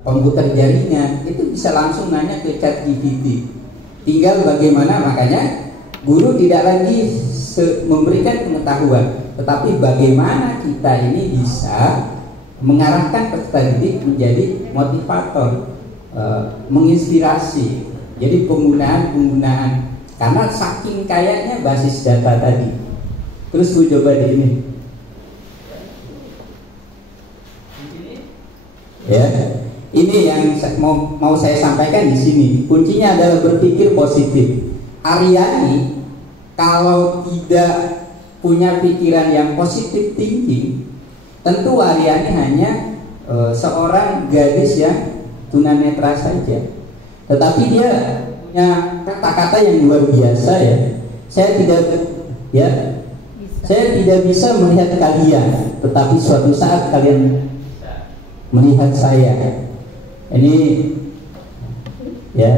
komputer jaringan, itu bisa langsung nanya ke ChatGPT. Tinggal bagaimana, makanya guru tidak lagi memberikan pengetahuan, tetapi bagaimana kita ini bisa mengarahkan peserta didik menjadi motivator, menginspirasi. Jadi penggunaan karena saking kayaknya basis data tadi. Terus gue coba di ini, ya. Ini yang mau saya sampaikan di sini. Kuncinya adalah berpikir positif. Aryani kalau tidak punya pikiran yang positif thinking, tentu Aryani hanya seorang gadis yang tunanetra saja. Tetapi dia punya kata-kata yang luar biasa, ya. Saya tidak bisa melihat kalian, tetapi suatu saat kalian melihat saya. Ini ya,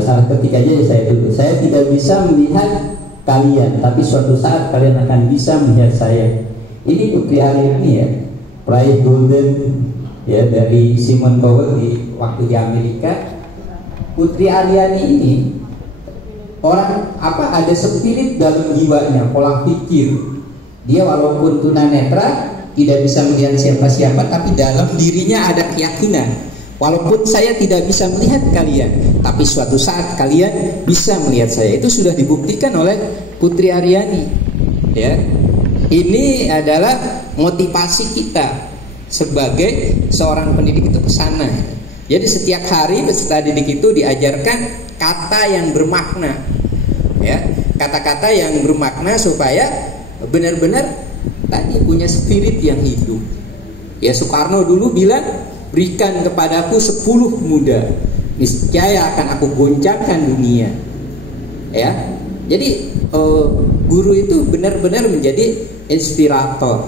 salah ketikanya saya tulis. Saya tidak bisa melihat kalian, tapi suatu saat kalian akan bisa melihat saya. Ini Putri Aryani, ya, peraih Golden, ya, dari Simon Cowell waktu di Amerika. Putri Aryani ini orang ada spirit dalam jiwanya, pola pikir. Dia walaupun tunanetra, tidak bisa melihat siapa-siapa, tapi dalam dirinya ada keyakinan. Walaupun saya tidak bisa melihat kalian, tapi suatu saat kalian bisa melihat saya. Itu sudah dibuktikan oleh Putri Aryani, ya. Ini adalah motivasi kita sebagai seorang pendidik itu ke sana. Jadi setiap hari peserta didik itu diajarkan kata yang bermakna, ya, kata-kata yang bermakna supaya benar-benar tadi punya spirit yang hidup. Ya, Soekarno dulu bilang, berikan kepadaku 10 muda, niscaya akan aku goncangkan dunia. Ya, jadi guru itu benar-benar menjadi inspirator,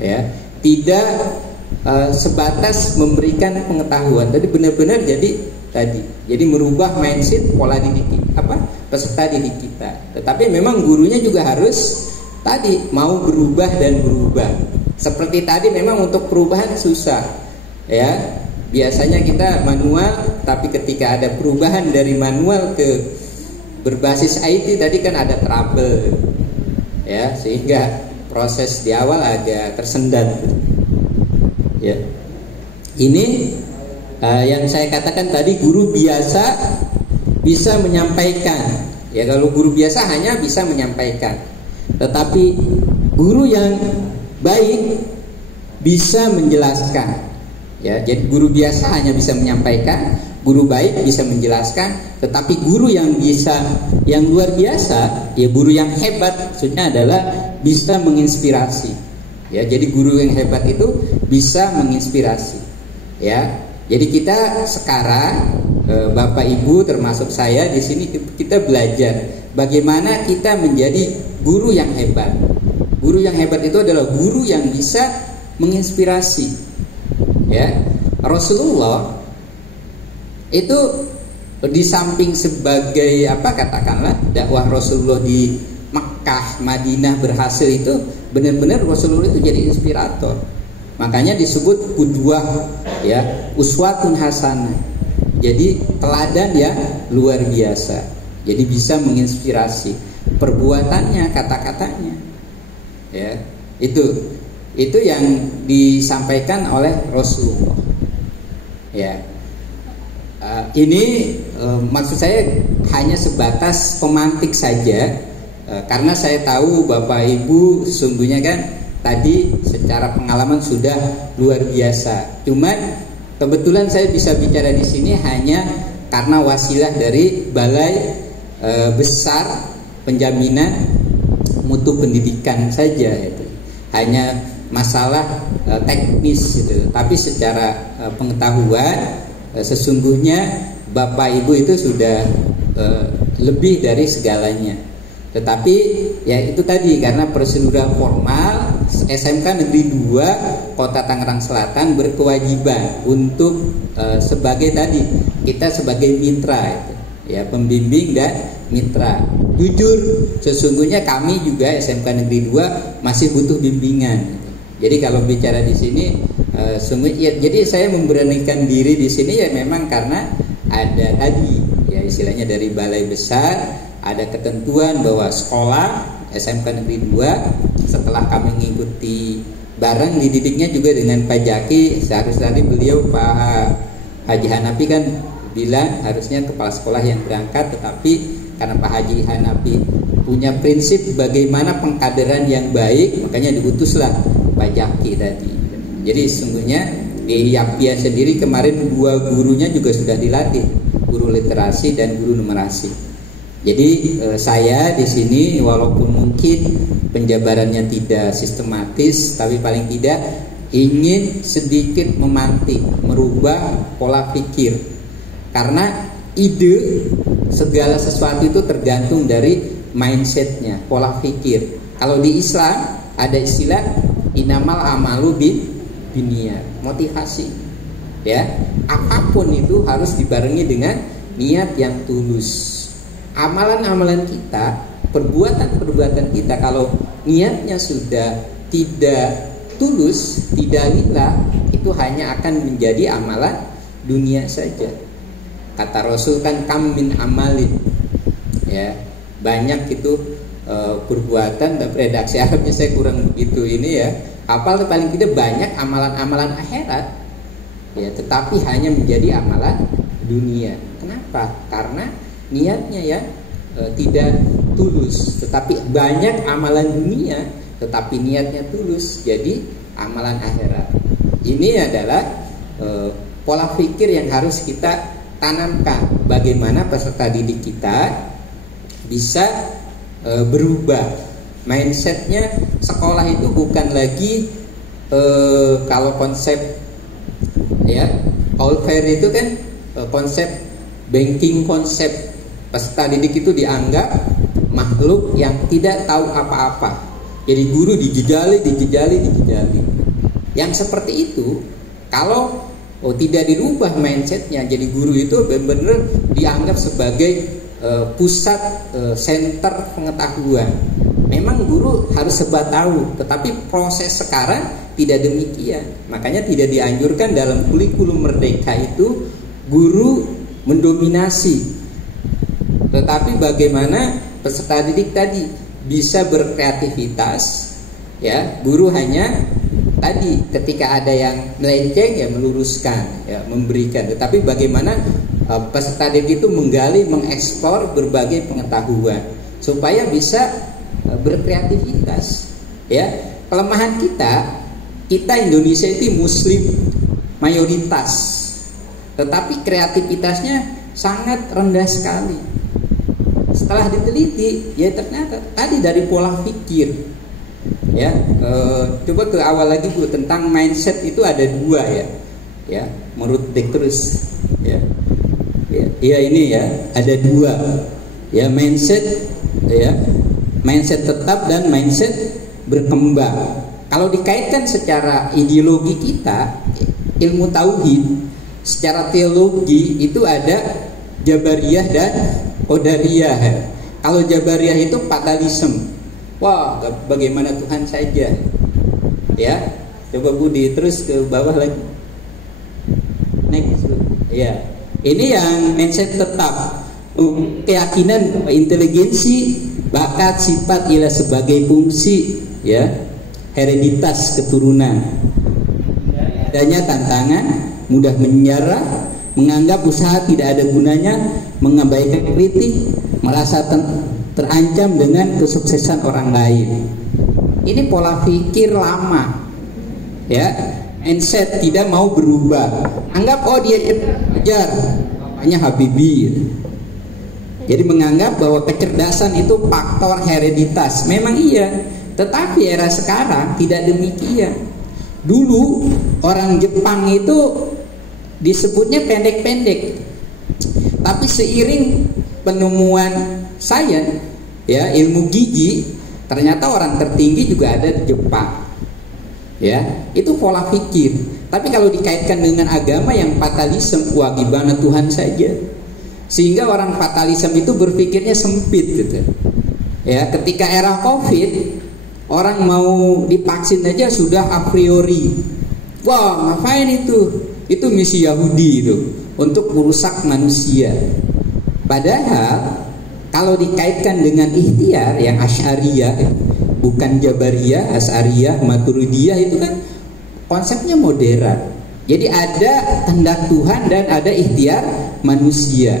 ya, tidak sebatas memberikan pengetahuan, tapi benar-benar jadi merubah mindset pola didik peserta didik kita. Tetapi memang gurunya juga harus mau berubah dan berubah. Seperti tadi memang untuk perubahan susah, ya. Biasanya kita manual, tapi ketika ada perubahan dari manual ke berbasis IT tadi kan ada trouble, ya, sehingga proses di awal agak tersendat. Ya, ini yang saya katakan tadi, guru biasa bisa menyampaikan. Ya, kalau guru biasa hanya bisa menyampaikan, tetapi guru yang baik bisa menjelaskan. Ya, jadi guru biasa hanya bisa menyampaikan, guru baik bisa menjelaskan, tetapi guru yang luar biasa, ya, guru yang hebat maksudnya adalah bisa menginspirasi. Ya, jadi guru yang hebat itu bisa menginspirasi. Ya, jadi kita sekarang Bapak Ibu termasuk saya di sini kita belajar bagaimana kita menjadi guru yang hebat. Guru yang hebat itu adalah guru yang bisa menginspirasi. Ya, Rasulullah itu di samping sebagai katakanlah dakwah Rasulullah di Mekah, Madinah berhasil, itu benar-benar Rasulullah itu jadi inspirator. Makanya disebut qudwah, ya, uswatun hasanah. Jadi teladan yang luar biasa. Jadi bisa menginspirasi perbuatannya, kata-katanya. Ya, itu yang disampaikan oleh Rasulullah. Ya, ini maksud saya hanya sebatas pemantik saja, karena saya tahu Bapak Ibu sesungguhnya kan tadi secara pengalaman sudah luar biasa. Cuman kebetulan saya bisa bicara di sini hanya karena wasilah dari Balai Besar Penjaminan Mutu Pendidikan saja. Itu hanya masalah teknis gitu. Tapi secara pengetahuan sesungguhnya Bapak Ibu itu sudah lebih dari segalanya. Tetapi ya itu tadi, karena prosedural formal SMK Negeri 2 Kota Tangerang Selatan berkewajiban untuk sebagai tadi kita sebagai mitra itu, ya, pembimbing dan mitra. Jujur sesungguhnya kami juga SMK Negeri 2 masih butuh bimbingan. Jadi kalau bicara di sini sungguh ya, jadi saya memberanikan diri di sini ya memang karena ada tadi ya istilahnya dari balai besar ada ketentuan bahwa sekolah SMK Negeri 2 setelah kami mengikuti bareng dididiknya juga dengan Pak Jaki, seharusnya beliau Pak Haji Hanafi kan bilang harusnya kepala sekolah yang berangkat, tetapi karena Pak Haji Hanafi punya prinsip bagaimana pengkaderan yang baik, makanya diutuslah Pak Jaki tadi. Jadi sesungguhnya di Yapia sendiri kemarin 2 gurunya juga sudah dilatih, guru literasi dan guru numerasi. Jadi saya di sini walaupun mungkin penjabarannya tidak sistematis, tapi paling tidak ingin sedikit memantik, merubah pola pikir. Karena ide segala sesuatu itu tergantung dari mindsetnya, pola pikir. Kalau di Islam ada istilah inamal amalu binniyat, motivasi. Ya, apapun itu harus dibarengi dengan niat yang tulus. Amalan-amalan kita, perbuatan-perbuatan kita kalau niatnya sudah tidak tulus, tidak lillah, itu hanya akan menjadi amalan dunia saja. Kata Rasul kan kam min amalin, ya banyak itu perbuatan, dan redaksi Arabnya saya kurang begitu ini ya. Apal paling tidak banyak amalan-amalan akhirat, ya tetapi hanya menjadi amalan dunia. Kenapa? Karena niatnya ya tidak tulus. Tetapi banyak amalan dunia tetapi niatnya tulus, jadi amalan akhirat. Ini adalah pola pikir yang harus kita tanamkan. Bagaimana peserta didik kita bisa berubah mindsetnya. Sekolah itu bukan lagi kalau konsep ya Paul Freire itu kan konsep banking, konsep peserta didik itu dianggap makhluk yang tidak tahu apa-apa. Jadi guru dijejali. Yang seperti itu kalau tidak dirubah mindsetnya, jadi guru itu benar-benar dianggap sebagai pusat center pengetahuan. Memang guru harus serba tahu, tetapi proses sekarang tidak demikian. Makanya tidak dianjurkan dalam kurikulum Merdeka itu guru mendominasi. Tetapi bagaimana peserta didik tadi bisa berkreativitas, ya guru hanya tadi ketika ada yang melenceng ya meluruskan, ya memberikan. Tetapi bagaimana peserta didik itu menggali, mengeksplor berbagai pengetahuan supaya bisa berkreativitas. Ya kelemahan kita Indonesia itu Muslim mayoritas, tetapi kreativitasnya sangat rendah sekali. Setelah diteliti, ya ternyata tadi dari pola pikir. Ya, coba ke awal lagi Bu, tentang mindset itu ada 2 ya, menurut Dekrus. Ya ini ya ada 2 ya, mindset tetap dan mindset berkembang. Kalau dikaitkan secara ideologi kita, ilmu tauhid, secara teologi itu ada Jabariyah dan Qadariyah. Kalau Jabariyah itu fatalisme. Wah, bagaimana Tuhan saja. Ya, coba Budi terus ke bawah lagi. Next. Ya. Ini yang mindset tetap. Keyakinan inteligensi, bakat, sifat ialah sebagai fungsi, ya. Hereditas keturunan. Adanya tantangan, mudah menyerah, menganggap usaha tidak ada gunanya, mengabaikan kritik, merasa terancam dengan kesuksesan orang lain. Ini pola pikir lama, ya. Mindset tidak mau berubah. Anggap dia belajar, namanya Habibie. Jadi menganggap bahwa kecerdasan itu faktor hereditas. Memang iya, tetapi era sekarang tidak demikian. Dulu orang Jepang itu disebutnya pendek-pendek, tapi seiring penemuan sains, ya ilmu gigi, ternyata orang tertinggi juga ada di Jepang. Ya, itu pola pikir. Tapi kalau dikaitkan dengan agama yang fatalisme, wah gimana Tuhan saja. Sehingga orang fatalisme itu berpikirnya sempit gitu. Ya, ketika era Covid, Orang mau divaksin aja sudah a priori, wah ngapain itu misi Yahudi itu untuk merusak manusia. Padahal kalau dikaitkan dengan ikhtiar yang Asy'ariyah, bukan Jabariyah, Asy'ariyah, Maturidiyah, itu kan konsepnya modern. Jadi ada kehendak Tuhan dan ada ikhtiar manusia.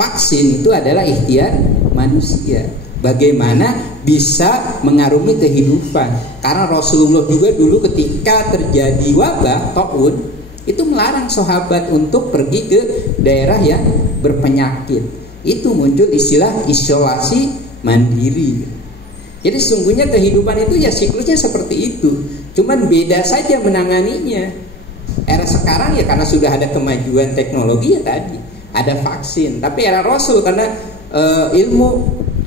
Vaksin itu adalah ikhtiar manusia. Bagaimana bisa mengarungi kehidupan. Karena Rasulullah juga dulu ketika terjadi wabah taun itu melarang sahabat untuk pergi ke daerah yang berpenyakit. Itu muncul istilah isolasi mandiri. Jadi sesungguhnya kehidupan itu ya siklusnya seperti itu. Cuman beda saja menanganinya. Era sekarang ya karena sudah ada kemajuan teknologi ya tadi ada vaksin. Tapi era Rasul karena ilmu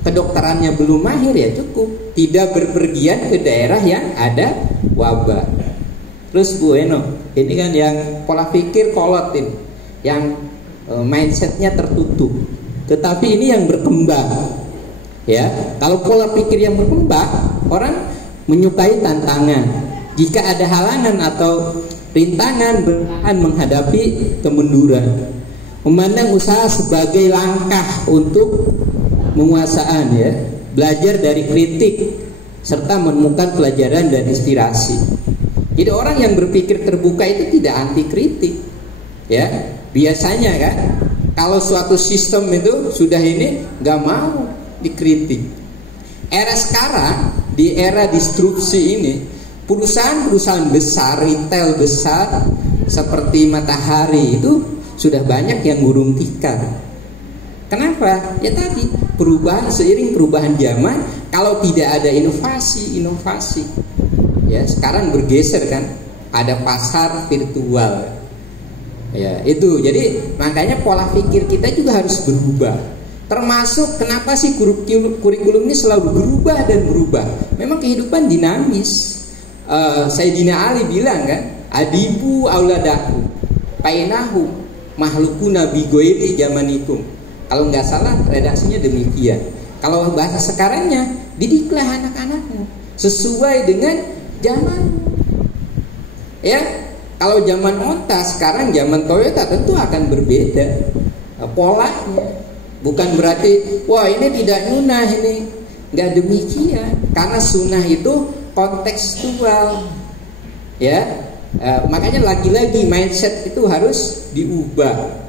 kedokterannya belum mahir ya cukup tidak berpergian ke daerah yang ada wabah. Terus Bu Eno, ini kan yang pola pikir kolot ini, yang mindsetnya tertutup. Tetapi ini yang berkembang. Ya, kalau pola pikir yang berkembang, orang menyukai tantangan. Jika ada halangan atau rintangan, bertahan menghadapi kemunduran. Memandang usaha sebagai langkah untuk penguasaan, ya. Belajar dari kritik serta menemukan pelajaran dan inspirasi. Jadi orang yang berpikir terbuka itu tidak anti kritik. Ya, biasanya kan kalau suatu sistem itu sudah ini nggak mau dikritik. Era sekarang, di era disrupsi ini, perusahaan-perusahaan besar, retail besar seperti Matahari itu sudah banyak yang gulung tikar. Kenapa? Ya tadi seiring perubahan zaman, kalau tidak ada inovasi. Ya sekarang bergeser kan, ada pasar virtual. Ya itu, jadi makanya pola pikir kita juga harus berubah. Termasuk kenapa sih kurikulum ini selalu berubah dan berubah. Memang kehidupan dinamis. Sayyidina Ali bilang kan, adibu auladakum painahum mahlukuna bigoiri zamanikum. Kalau nggak salah redaksinya demikian. Kalau bahasa sekarangnya, didiklah anak-anakmu sesuai dengan zaman. Ya, kalau zaman onta sekarang zaman Toyota tentu akan berbeda polanya. Bukan berarti wah ini tidak sunnah, ini nggak demikian. Karena sunnah itu kontekstual, ya. Makanya lagi-lagi mindset itu harus diubah,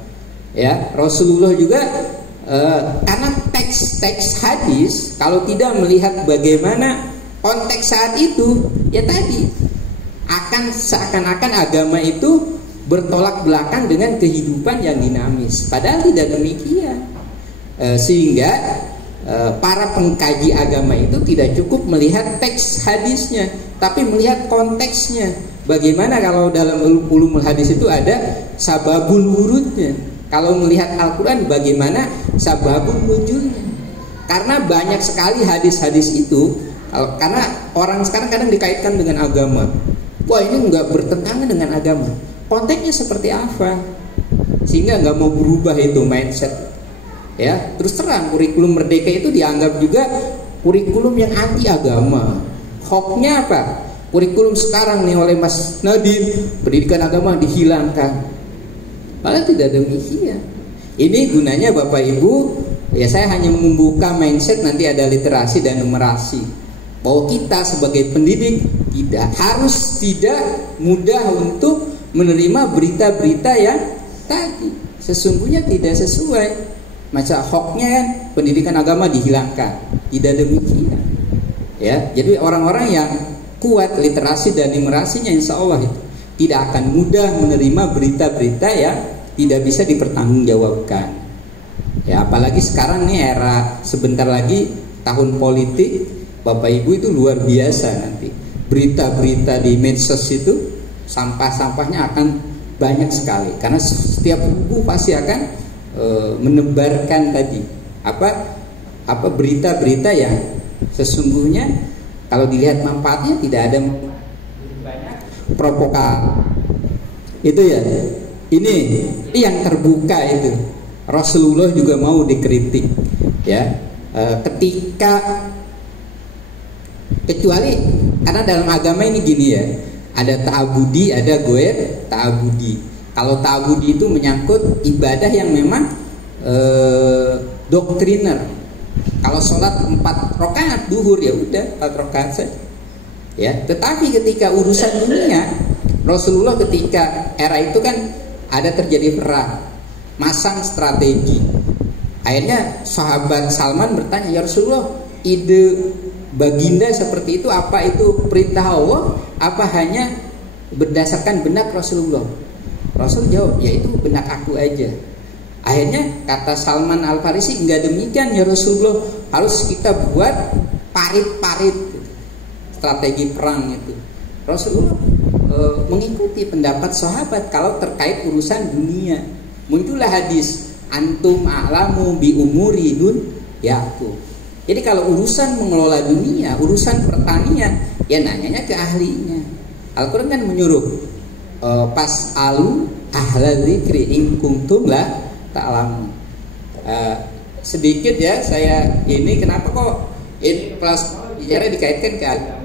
ya. Rasulullah juga karena teks hadis kalau tidak melihat bagaimana konteks saat itu, ya tadi akan seakan-akan agama itu bertolak belakang dengan kehidupan yang dinamis. Padahal tidak demikian. Sehingga para pengkaji agama itu tidak cukup melihat teks hadisnya, tapi melihat konteksnya. Bagaimana kalau dalam ulumul hadis itu ada sababul wurudnya. Kalau melihat Al-Quran bagaimana sababul nuzulnya. Karena banyak sekali hadis-hadis itu, karena orang sekarang kadang dikaitkan dengan agama. Wah ini enggak bertentangan dengan agama. Konteksnya seperti apa? Sehingga enggak mau berubah itu mindset. Ya, terus terang kurikulum Merdeka itu dianggap juga kurikulum yang anti agama. Hoaxnya apa? Kurikulum sekarang nih oleh Mas Nadiem, pendidikan agama dihilangkan. Padahal tidak demikian. Ini gunanya Bapak Ibu, ya saya hanya membuka mindset, nanti ada literasi dan numerasi. Bahwa kita sebagai pendidik tidak mudah untuk menerima berita-berita yang tadi sesungguhnya tidak sesuai. Macam hoaxnya kan pendidikan agama dihilangkan. Tidak demikian. Ya, jadi orang-orang yang kuat literasi dan numerasinya insya Allah itu tidak akan mudah menerima berita-berita yang tidak bisa dipertanggungjawabkan. Ya, apalagi sekarang nih era sebentar lagi tahun politik, Bapak Ibu itu luar biasa nanti. Berita-berita di medsos itu sampah-sampahnya akan banyak sekali karena setiap buku pasti akan menebarkan tadi apa berita-berita yang sesungguhnya kalau dilihat manfaatnya tidak ada banyak provokasi. Itu ya. Ini yang terbuka itu. Rasulullah juga mau dikritik, ya. Ketika Kecuali karena dalam agama ini gini ya, ada ta'abudi, ada goer ta'abudi. Kalau ta'abudi itu menyangkut ibadah yang memang doktriner. Kalau sholat 4 rakaat duhur ya udah 4 rakaat saja. Ya, tetapi ketika urusan dunia, Rasulullah ketika era itu kan ada terjadi perang, masang strategi. Akhirnya sahabat Salman bertanya, ya Rasulullah, ide baginda seperti itu apa itu perintah Allah? Apa hanya berdasarkan benak Rasulullah? Rasul jawab, ya itu benak aku aja. Akhirnya kata Salman Al-Farisi, enggak demikian ya Rasulullah, harus kita buat parit-parit strategi perang itu. Rasulullah mengikuti pendapat sahabat kalau terkait urusan dunia. Muncullah hadis antum a'lamu bi umuri dunyakum. Jadi kalau urusan mengelola dunia, urusan pertanian, ya nanyanya ke ahlinya. Al-Quran kan menyuruh pas'alu ahla dzikri in kuntum la ta'lamun. Sedikit ya saya ini kenapa kok ini kelas bicara dikaitkan ke agama.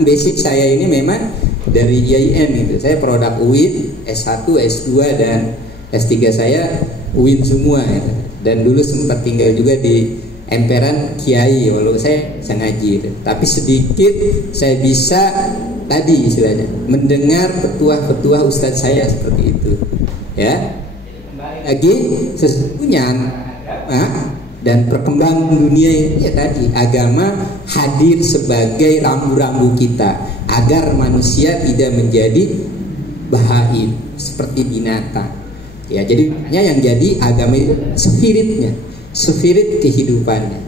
Basic saya ini memang dari IAIN itu. Saya produk UIN, S1, S2 dan S3 saya UIN semua ya. Dan dulu sempat tinggal juga di emperan Kiai, walau saya ngaji itu. Tapi sedikit saya bisa tadi istilahnya mendengar petuah-petuah ustadz saya seperti itu. Ya. Lagi sesungguhnya dan perkembangan dunia ya tadi agama hadir sebagai rambu-rambu kita agar manusia tidak menjadi bahaim seperti binatang. Ya, jadi makanya yang jadi agama itu spiritnya, spirit kehidupannya.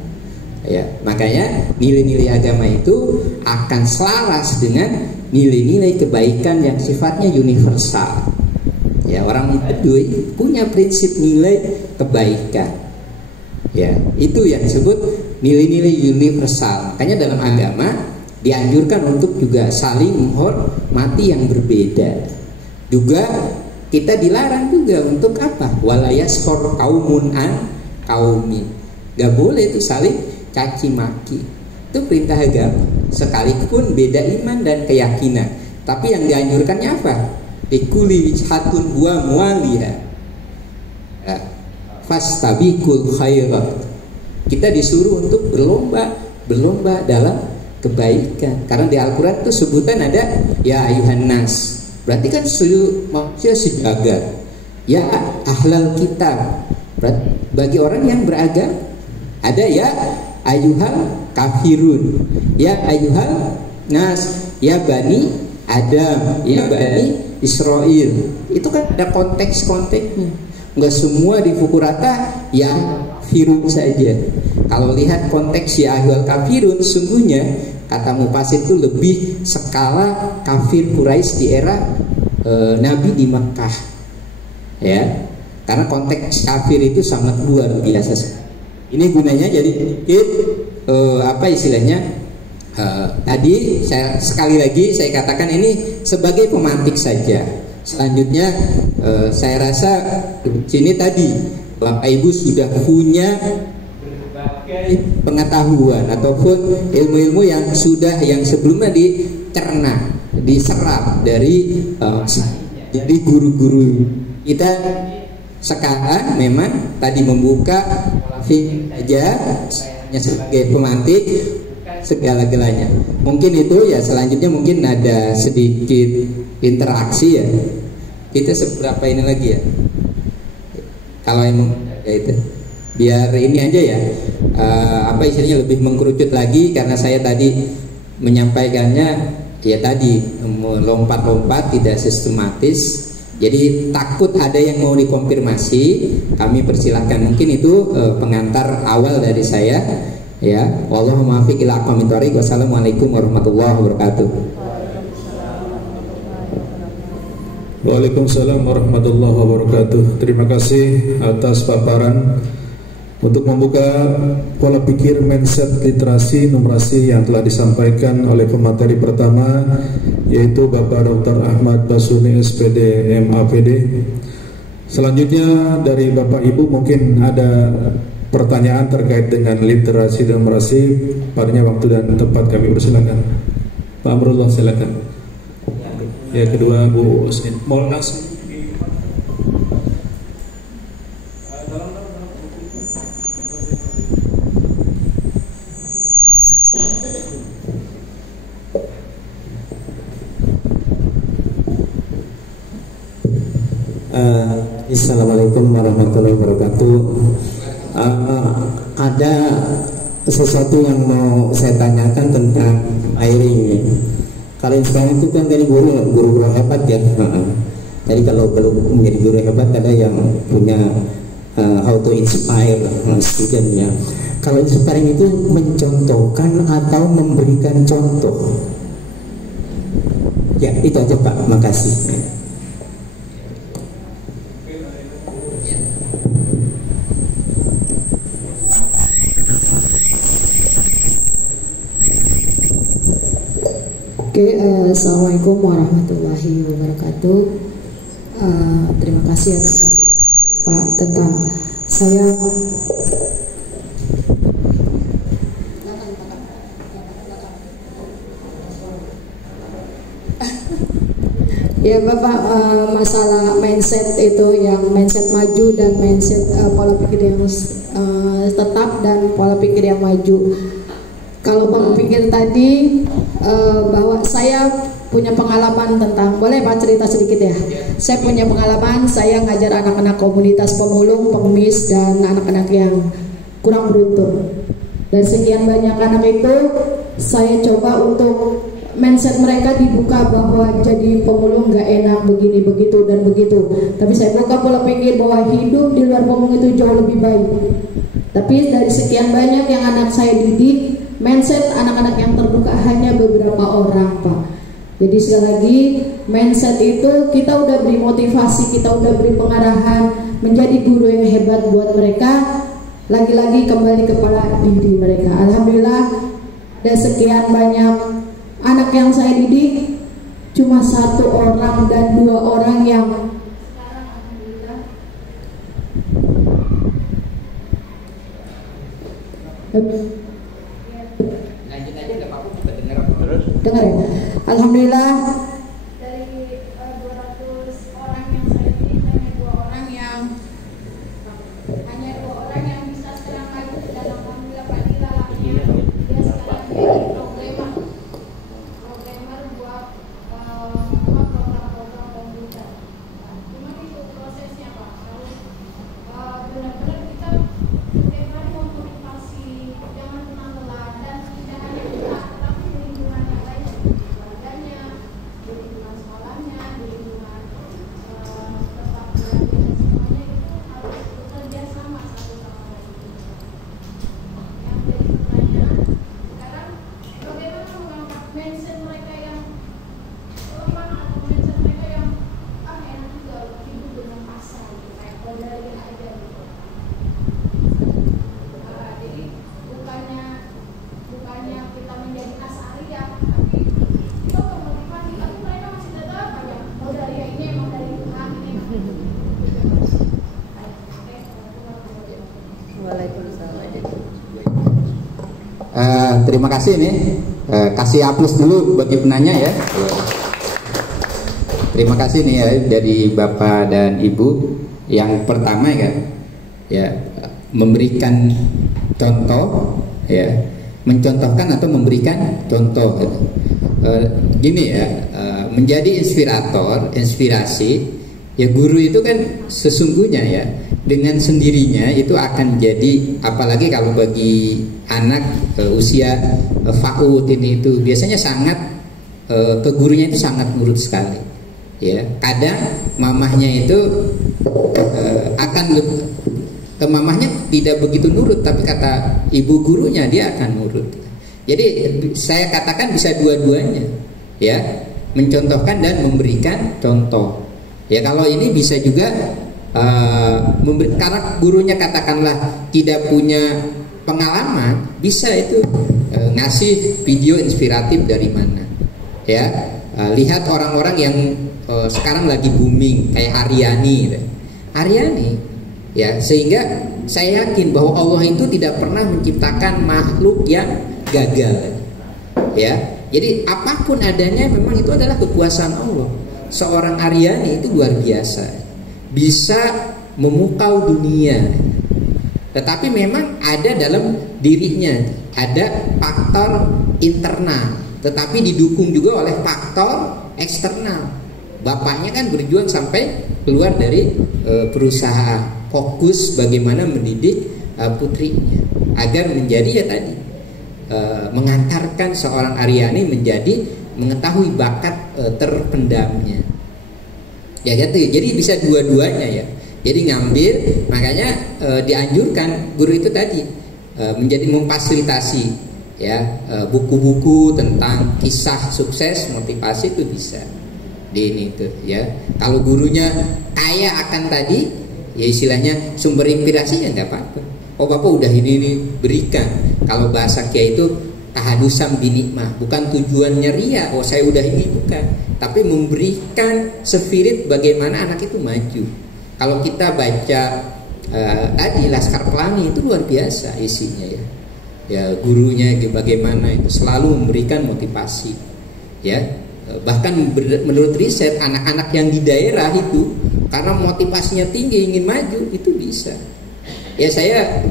Ya, makanya nilai-nilai agama itu akan selaras dengan nilai-nilai kebaikan yang sifatnya universal. Ya, orang itu punya prinsip nilai kebaikan. Ya, itu yang disebut nilai-nilai universal. Makanya dalam agama dianjurkan untuk juga saling menghormati yang berbeda. Juga kita dilarang juga untuk apa? Walayaskhor qaumun an qaumin. Gak boleh itu saling caci maki. Itu perintah agama. Sekalipun beda iman dan keyakinan. Tapi yang dianjurkannya apa? Likuli wijhatun huwa muwaliha. Ya. Fastabiqul khairat. Kita disuruh untuk berlomba dalam kebaikan. Karena di Al-Quran itu sebutan ada ya ayuhan nas. Berarti kan seluruh manusia sejagat. Ya ahlal kitab. Berarti bagi orang yang beragama ada ya ayuhal kafirun, ya ayuhal nas, ya bani Adam, ya bani Israel. Itu kan ada konteks-konteksnya. Enggak semua dipukul rata yang kafirun saja. Kalau lihat konteks ya ayyuhal kafirun, sungguhnya kata mufassir itu lebih skala kafir Quraisy di era Nabi di Mekah. Ya. Karena konteks kafir itu sangat luar biasa. Ini gunanya jadi apa istilahnya? Tadi saya sekali lagi saya katakan ini sebagai pemantik saja. Selanjutnya saya rasa sini tadi Bapak Ibu sudah punya pengetahuan ataupun ilmu-ilmu yang sudah yang sebelumnya dicerna, diserap dari guru-guru kita. Sekarang memang tadi membuka aja sebagai pemantik segala-galanya. Mungkin itu ya, selanjutnya mungkin ada sedikit interaksi ya. Kita seberapa ini lagi ya? Kalau emang ya itu. Biar ini aja ya. Apa istilahnya lebih mengkerucut lagi karena saya tadi menyampaikannya ya tadi melompat-lompat tidak sistematis. Jadi takut ada yang mau dikonfirmasi, kami persilahkan. Mungkin itu pengantar awal dari saya. Ya, wallahu muwaffiq ila aqwamit thoriq. Wassalamualaikum warahmatullahi wabarakatuh. Waalaikumsalam warahmatullahi wabarakatuh. Terima kasih atas paparan untuk membuka pola pikir mindset literasi numerasi yang telah disampaikan oleh pemateri pertama, yaitu Bapak Dr. Ahmad Basuni SPD MAPD. Selanjutnya dari Bapak Ibu mungkin ada pertanyaan terkait dengan literasi dan numerasi, padanya waktu dan tempat kami persilakan. Pak Amrullah silakan. Ya, kedua Bu Usnin. Mau langsung. Assalamualaikum warahmatullahi wabarakatuh. Ada sesuatu yang mau saya tanyakan tentang airing. Kalian sekarang itu kan dari guru hebat ya. Jadi kalau belum menjadi guru hebat ada yang punya how to inspire student ya. Kalau inspiring itu mencontohkan atau memberikan contoh. Ya itu aja Pak. Makasih. Assalamualaikum warahmatullahi wabarakatuh. Terima kasih ya Pak tentang saya. Ya Bapak, masalah mindset itu yang mindset maju dan mindset pola pikir yang tetap dan pola pikir yang maju. Kalau pola pikir tadi bahwa saya punya pengalaman tentang, boleh Pak cerita sedikit ya? Saya punya pengalaman, saya ngajar anak-anak komunitas pemulung, pengemis, dan anak-anak yang kurang beruntung. Dan sekian banyak anak itu, saya coba untuk mindset mereka dibuka bahwa jadi pemulung gak enak begini, begitu, dan begitu. Tapi saya buka pola pikir bahwa hidup di luar pemulung itu jauh lebih baik. Tapi dari sekian banyak yang anak saya didik, mindset anak-anak yang terbuka hanya beberapa orang Pak. Jadi sekali lagi, mindset itu kita udah beri motivasi, kita udah beri pengarahan menjadi guru yang hebat buat mereka. Lagi-lagi kembali kepada diri mereka. Alhamdulillah, dari sekian banyak anak yang saya didik, cuma 1 orang dan 2 orang yang sekarang alhamdulillah dengar ya. Alhamdulillah dari 200 orang yang saya didik hanya dua orang yang bisa sekarang maju dan alhamdulillah Pak Dila dia sekarang jadi programmer buat program-program komputer. Cuma itu prosesnya Pak, harus benar-benar kita setiap hari memotivasi, jangan pernah lelah, dan tidak hanya kita tapi di lingkungan yang lain, keluarganya, di lingkungan sekolahnya, di lingkungan tempat belajar, semuanya itu harus bekerja sama satu sama lain. Yang jadi pertanyaan sekarang, bagaimana mengangkat mindset mereka yang lemah atau mindset mereka yang enak juga hidup dengan pasar gitu, kayak dari aja gitu. Jadi bukannya kita menjadi asaria, tapi kita memotivasi, tapi mereka masih tetap aja dari ini emang dari Tuhan ini. Terima kasih nih. Kasih aplaus dulu bagi penanya ya. Terima kasih nih ya dari Bapak dan Ibu. Yang pertama ya memberikan contoh ya, mencontohkan atau memberikan contoh. Gini ya, menjadi inspirasi ya, guru itu kan sesungguhnya ya dengan sendirinya itu akan jadi, apalagi kalau bagi anak usia PAUD ini itu biasanya sangat ke gurunya itu sangat nurut sekali ya. Kadang mamahnya itu akan ke mamahnya tidak begitu nurut, tapi kata ibu gurunya dia akan nurut. Jadi saya katakan bisa dua-duanya ya, mencontohkan dan memberikan contoh ya. Kalau ini bisa juga karena gurunya katakanlah tidak punya pengalaman, bisa itu ngasih video inspiratif dari mana ya. Lihat orang-orang yang sekarang lagi booming kayak Aryani Ya, sehingga saya yakin bahwa Allah itu tidak pernah menciptakan makhluk yang gagal. Ya, jadi apapun adanya memang itu adalah kekuasaan Allah. Seorang Aryani itu luar biasa, bisa memukau dunia. Tetapi memang ada dalam dirinya ada faktor internal, tetapi didukung juga oleh faktor eksternal. Bapaknya kan berjuang sampai keluar dari perusahaan, fokus bagaimana mendidik putrinya agar menjadi ya tadi mengantarkan seorang Aryani menjadi mengetahui bakat terpendamnya. Ya gitu. Jadi bisa dua-duanya ya. Jadi ngambil, makanya dianjurkan guru itu tadi menjadi memfasilitasi ya buku-buku tentang kisah sukses motivasi itu bisa di ini tuh ya. Kalau gurunya kaya akan tadi ya istilahnya sumber inspirasi ya nggak apa-apa. Oh bapak udah ini berikan. Kalau bahasa kiai itu tahadusam binikmah, bukan tujuannya ria. Oh saya udah ini bukan, tapi memberikan spirit bagaimana anak itu maju. Kalau kita baca tadi Laskar Pelangi itu luar biasa isinya ya. Ya gurunya bagaimana itu selalu memberikan motivasi. Ya bahkan menurut riset anak-anak yang di daerah itu karena motivasinya tinggi ingin maju itu bisa. Ya saya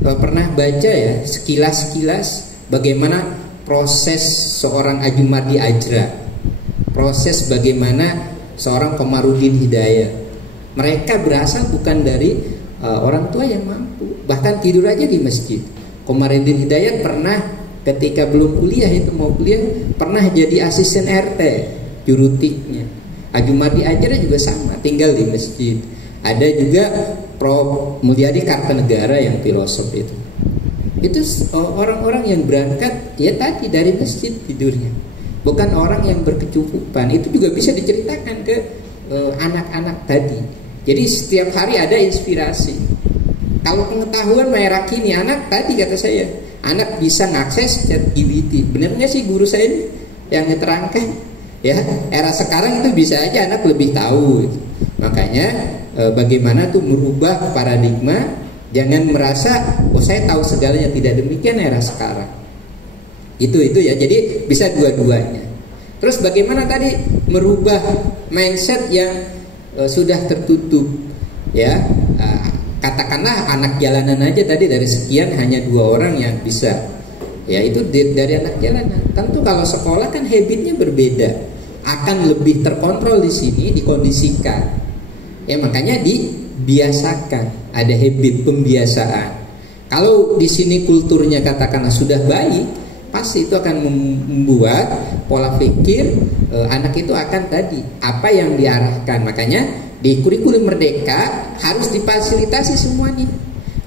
pernah baca ya sekilas bagaimana proses seorang Ajumardi Ajra, proses bagaimana seorang Komarudin Hidayat. Mereka berasal bukan dari orang tua yang mampu, bahkan tidur aja di masjid. Komarudin Hidayat pernah ketika belum kuliah itu mau kuliah pernah jadi asisten RT jurutiknya. Ajumardi Ajra juga sama, tinggal di masjid. Ada juga Prof. Mulyadi Kartanegara yang filosof itu orang-orang yang berangkat ya tadi dari masjid tidurnya, bukan orang yang berkecukupan. Itu juga bisa diceritakan ke anak-anak tadi. Jadi setiap hari ada inspirasi. Kalau pengetahuan meyakini anak tadi kata saya, anak bisa mengakses ChatGPT. Benarnya sih guru saya ini yang diterangkan ya, era sekarang itu bisa aja anak lebih tahu. Makanya bagaimana tuh merubah paradigma. Jangan merasa oh saya tahu segalanya, tidak demikian era sekarang. Itu ya. Jadi bisa dua-duanya. Terus bagaimana tadi merubah mindset yang sudah tertutup ya. Katakanlah anak jalanan aja tadi dari sekian hanya 2 orang yang bisa. Ya itu dari anak jalanan. Tentu kalau sekolah kan habitnya berbeda, akan lebih terkontrol di sini, dikondisikan. Ya makanya dibiasakan. Ada habit pembiasaan. Kalau di sini kulturnya katakanlah sudah baik, pasti itu akan membuat pola pikir anak itu akan tadi apa yang diarahkan. Makanya di kurikulum Merdeka harus difasilitasi semuanya.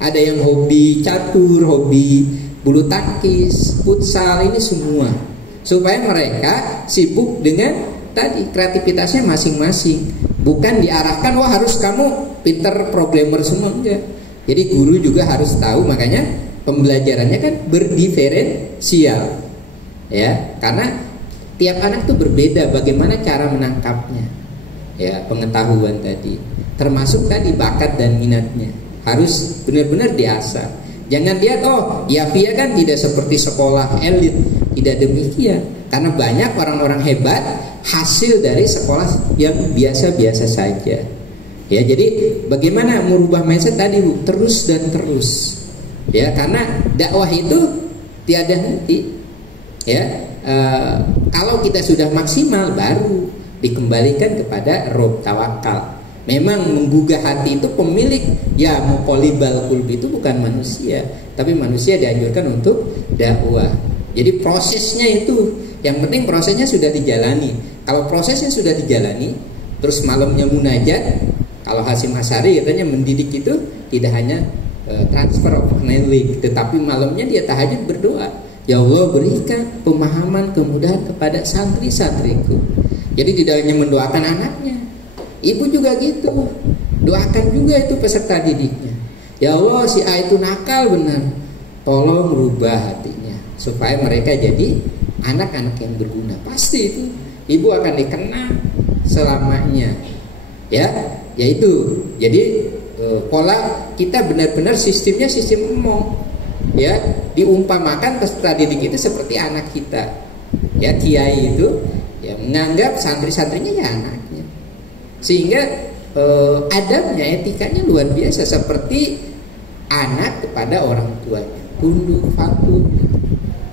Ada yang hobi catur, hobi bulu tangkis, futsal, ini semua supaya mereka sibuk dengan tadi kreativitasnya masing-masing. Bukan diarahkan wah harus kamu pinter programmer semua, enggak. Jadi guru juga harus tahu, makanya pembelajarannya kan berdiferensial. Ya, karena tiap anak itu berbeda bagaimana cara menangkapnya. Ya, pengetahuan tadi. Termasuk tadi bakat dan minatnya. Harus benar-benar diasah. Jangan lihat oh, ya via kan tidak seperti sekolah elit, tidak demikian. Karena banyak orang-orang hebat hasil dari sekolah yang biasa-biasa saja. Ya, jadi bagaimana merubah mindset tadi Bu? Terus dan terus. Ya, karena dakwah itu tiada henti. Ya, kalau kita sudah maksimal baru dikembalikan kepada rob tawakal. Memang menggugah hati itu pemilik ya muqallibal qulbi itu bukan manusia, tapi manusia dianjurkan untuk dakwah. Jadi prosesnya itu yang penting prosesnya sudah dijalani. Kalau prosesnya sudah dijalani, terus malamnya munajat. Kalau Hasyim Asy'ari katanya mendidik itu tidak hanya transfer of knowledge, tetapi malamnya dia tahajud berdoa. Ya Allah berikan pemahaman kemudahan kepada santri-santriku. Jadi tidak hanya mendoakan anaknya, ibu juga gitu, doakan juga itu peserta didiknya. Ya Allah si A itu nakal benar, tolong rubah hatinya supaya mereka jadi anak-anak yang berguna. Pasti itu ibu akan dikenang selamanya. Ya, yaitu jadi pola kita benar-benar sistemnya sistem umum, ya, diumpamakan peserta didik itu seperti anak kita, ya, kiai itu ya menganggap santri-santrinya ya anaknya, sehingga adabnya, etikanya luar biasa seperti anak kepada orang tuanya, tunduk patuh.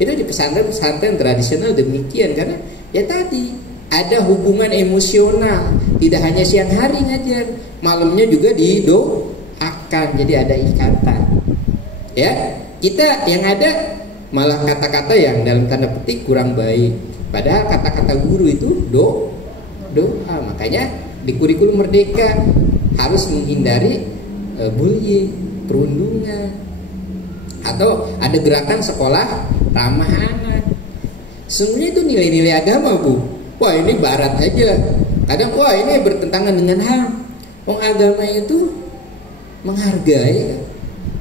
Itu di pesantren-pesantren tradisional demikian, karena ya tadi ada hubungan emosional, tidak hanya siang hari ngajar, malamnya juga didoakan, jadi ada ikatan. Ya, kita yang ada malah kata-kata yang dalam tanda petik kurang baik, padahal kata-kata guru itu doa. Makanya di kurikulum Merdeka harus menghindari bullying, perundungan, atau ada gerakan sekolah ramah anak. Semuanya itu nilai-nilai agama, Bu. Wah, ini barat aja. Kadang wah ini bertentangan dengan HAM. Agama itu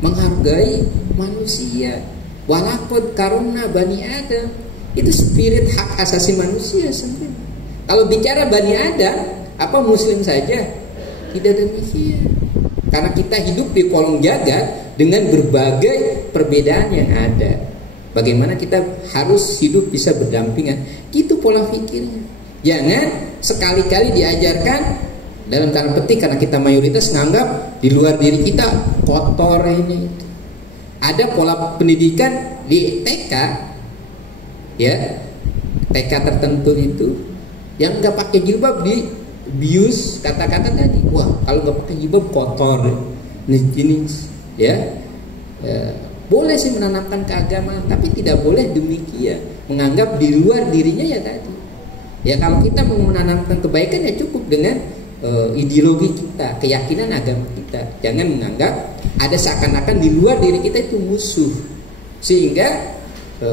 menghargai manusia. Walaupun karuna bani Adam, itu spirit hak asasi manusia sebenarnya. Kalau bicara bani Adam, apa muslim saja? Tidak demikian. Karena kita hidup di kolong jagat dengan berbagai perbedaan yang ada. Bagaimana kita harus hidup bisa berdampingan. Itu pola pikirnya. Jangan sekali-kali diajarkan dalam tanda petik, karena kita mayoritas menganggap di luar diri kita kotor ini. Ada pola pendidikan di TK, ya, TK tertentu itu yang nggak pakai jilbab di bius kata-kata tadi. Wah, kalau nggak pakai jilbab kotor, ini, ya. Boleh sih menanamkan keagamaan, tapi tidak boleh demikian, menganggap di luar dirinya ya tadi. Ya, kalau kita mau menanamkan kebaikan ya cukup dengan ideologi kita, keyakinan agama kita. Jangan menganggap ada seakan-akan di luar diri kita itu musuh. Sehingga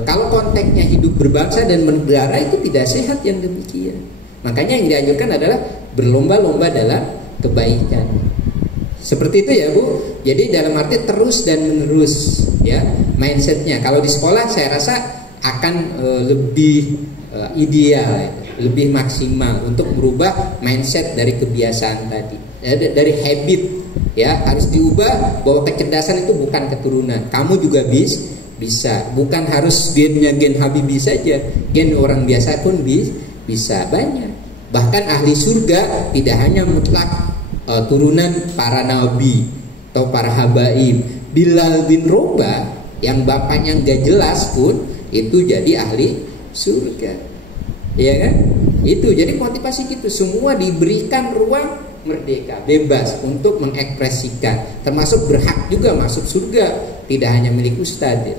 kalau konteksnya hidup berbangsa dan bernegara itu tidak sehat yang demikian. Makanya yang dianjurkan adalah berlomba-lomba dalam kebaikan. Seperti itu ya, Bu. Jadi dalam arti terus dan menerus, ya, mindsetnya. Kalau di sekolah saya rasa akan lebih ideal, lebih maksimal untuk merubah mindset dari kebiasaan tadi, dari habit, ya, harus diubah bahwa kecerdasan itu bukan keturunan. Kamu juga bisa, bukan harus gennya gen Habibie saja, gen orang biasa pun bisa banyak. Bahkan ahli surga tidak hanya mutlak turunan para nabi atau para habaib. Bilal bin Rabah yang bapaknya nggak jelas pun itu jadi ahli surga, ya kan? Itu jadi motivasi gitu. Semua diberikan ruang merdeka, bebas untuk mengekspresikan, termasuk berhak juga masuk surga, tidak hanya milik ustadz.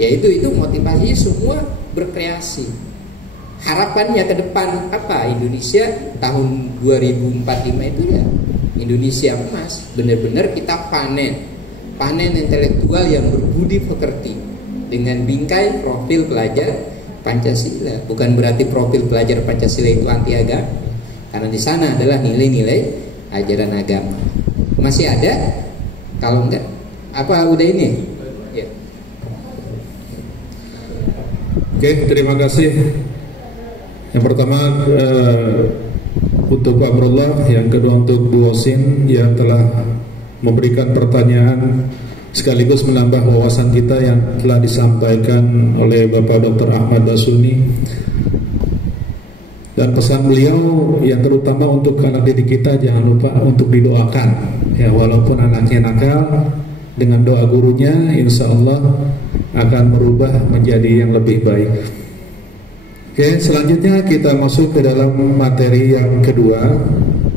Ya itu motivasinya semua berkreasi. Harapannya ke depan apa? Indonesia tahun 2045 itu ya Indonesia emas, benar-benar kita panen intelektual yang berbudi pekerti dengan bingkai profil pelajar Pancasila. Bukan berarti profil pelajar Pancasila itu anti agama, karena di sana adalah nilai-nilai ajaran agama. Masih ada? Kalau enggak, apa udah ini? Ya. Oke, terima kasih. Yang pertama untuk Pak Abdullah, yang kedua untuk Bu Osin yang telah memberikan pertanyaan sekaligus menambah wawasan kita yang telah disampaikan oleh Bapak Dr. Ahmad Basuni. Dan pesan beliau yang terutama untuk anak didik kita, jangan lupa untuk didoakan, ya, walaupun anaknya nakal, dengan doa gurunya insya Allah akan berubah menjadi yang lebih baik. Oke, selanjutnya kita masuk ke dalam materi yang kedua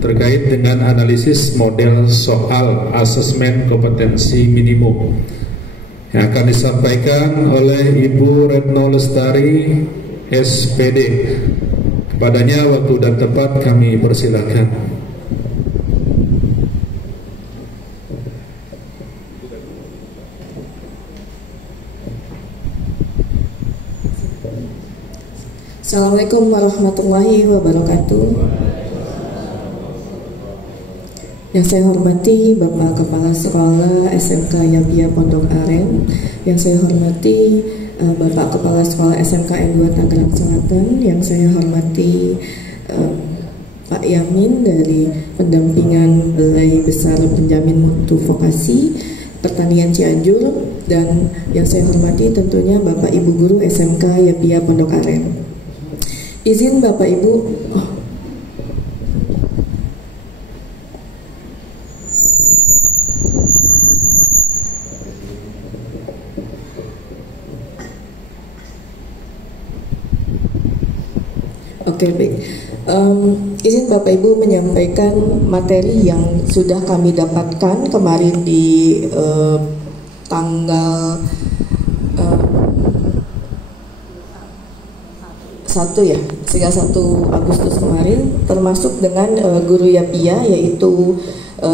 terkait dengan analisis model soal asesmen kompetensi minimum yang akan disampaikan oleh Ibu Retno Lestari SPD. Kepadanya waktu dan tempat kami persilakan. Assalamualaikum warahmatullahi wabarakatuh. Yang saya hormati Bapak Kepala Sekolah SMK Yapia Pondok Aren, yang saya hormati Bapak Kepala Sekolah SMK N2 Tangerang Selatan, yang saya hormati Pak Yamin dari pendampingan Balai Besar Penjamin Mutu Vokasi Pertanian Cianjur, dan yang saya hormati tentunya Bapak Ibu Guru SMK Yapia Pondok Aren. Izin Bapak Ibu, Oke, baik. Izin Bapak Ibu menyampaikan materi yang sudah kami dapatkan kemarin di tanggal 1 ya, sehingga 1 Agustus kemarin, termasuk dengan guru Yapia, yaitu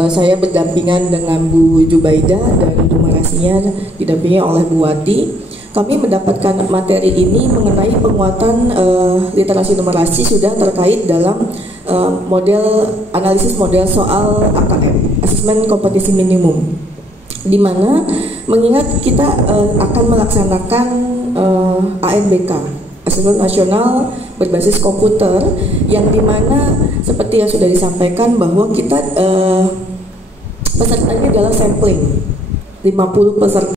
saya berdampingan dengan Bu Jubaida dan numerasinya didampingi oleh Bu Wati. Kami mendapatkan materi ini mengenai penguatan literasi numerasi sudah terkait dalam model analisis model soal AKM, Asesmen Kompetisi Minimum, di mana mengingat kita akan melaksanakan ANBK, Asesmen Nasional Berbasis Komputer, yang dimana seperti yang sudah disampaikan bahwa kita pesertanya adalah sampling 50 peserta.